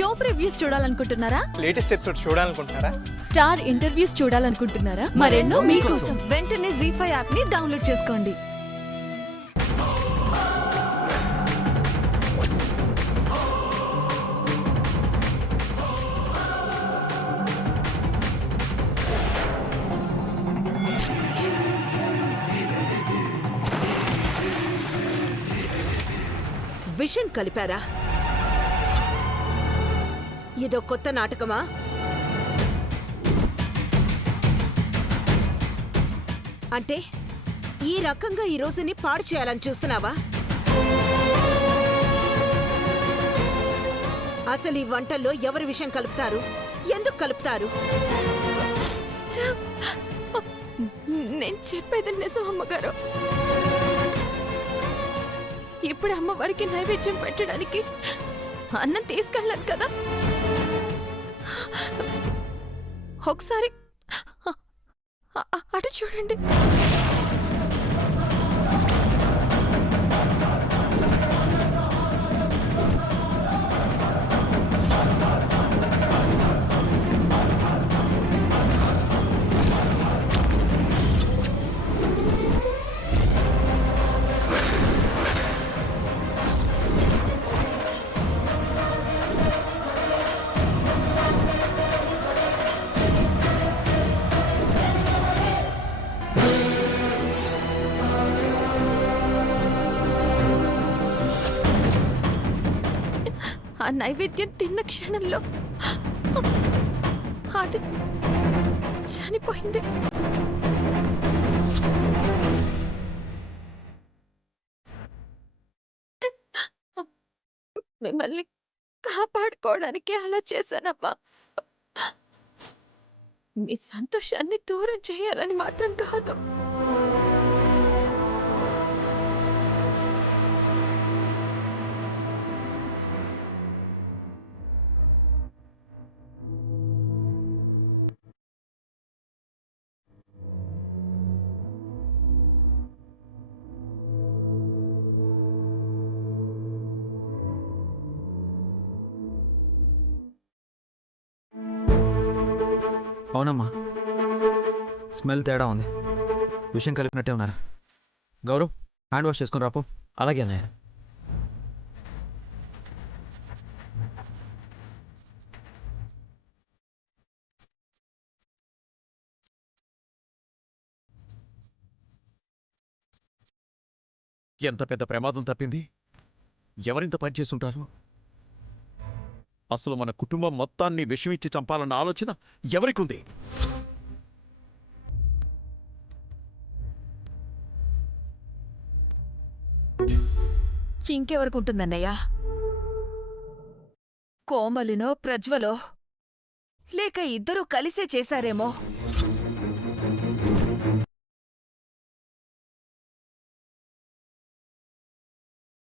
Show previews చూడాలనుకుంటున్నారా? Latest episode చూడాలనుకుంటున్నారా? Star interviews చూడాలనుకుంటున్నారా? మరెన్నో మీకోసం వెంటనే ZEE5 యాప్ ని డౌన్లోడ్ చేసుకోండి. విషన్ కలిపారా? ఇదో కొత్త నాటకమా? అంటే ఈ రకంగా ఈ రోజుని పాడు చేయాలని చూస్తున్నావా? అసలు ఈ వంటల్లో ఎవరి విషయం కలుపుతారు? ఎందుకు కలుపుతారు? నేను చెప్పేది నిజం అమ్మగారు. ఇప్పుడు అమ్మవారికి నైవేద్యం పెట్టడానికి అన్నం తీసుకెళ్ళాను కదా, ఒకసారి అటు చూడండి. ఆ నైవేద్యం తిన్న క్షణంలో అది చనిపోయింది. మిమ్మల్ని కాపాడుకోవడానికి అలా చేశానమ్మా. మీ సంతోషాన్ని దూరం చేయాలని మాత్రం కాదు. అవునమ్మా, స్మెల్ తేడా ఉంది. విషయం కలిపినట్టే ఉన్నారు. గౌరవ్, హ్యాండ్ వాష్ చేసుకుని రాపో. అలాగే అన్నయ్య. ఎంత పెద్ద ప్రమాదం తప్పింది. ఎవరింత పనిచేస్తుంటారు? అసలు మన కుటుంబం మొత్తాన్ని విషమిచ్చి చంపాలన్న ఆలోచన ఎవరికుంది? ఇంకెవరికి ఉంటుందన్నయ్యా? కోమలినో ప్రజ్వలో, లేక ఇద్దరూ కలిసే చేశారేమో.